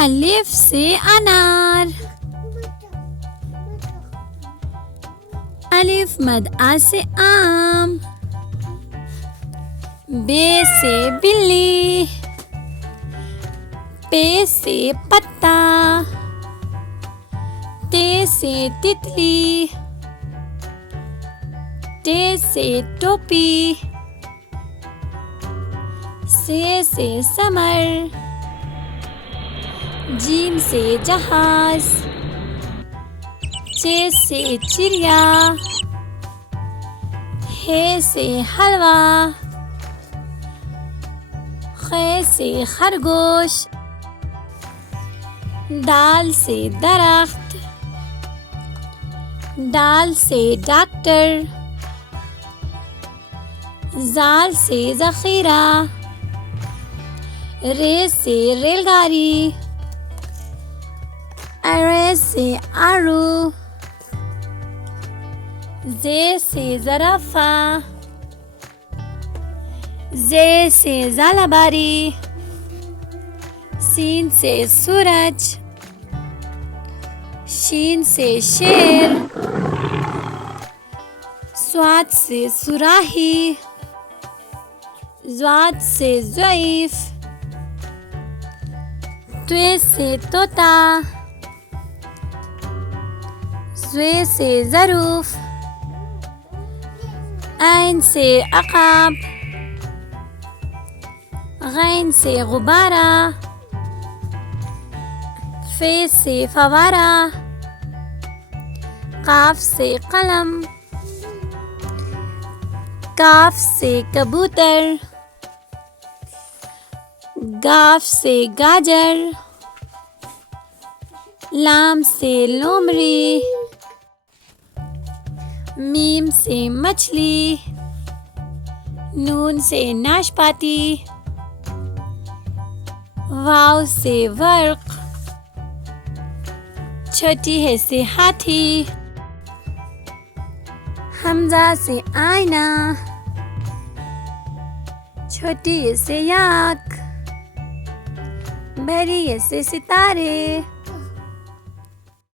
अलिफ से अनार, अलिफ मद आ से आम, बे से बिल्ली, पे से पत्ता, ते से तितली, टे से टोपी, से समर, जीम से जहाज, चे से चिड़िया, हे से हलवा, खे से खरगोश, दाल से दरख्त, दाल से डॉक्टर, जाल से ज़ख़ीरा, रे से रेलगाड़ी, अरे से आरू, जे से ज़राफ़ा, जे से ज़ालाबारी, सीन से सूरज, शीन से शेर, स्वाद से सुराही, ज़्वाद से ज़ईफ़, त्वे से तोता, ज़्वे से ज़रूफ़, ऐन से अक़ाब, गैन से गुब्बारा, फे से फवारा, काफ से कलम, काफ से कबूतर, गाफ से गाजर, लाम से लोमड़ी, मीम से मछली, नून से नाशपाती, वाव से वर्क, छोटी है से हाथी, हमजा से आईना, छोटी से याक, बड़ी से सितारे।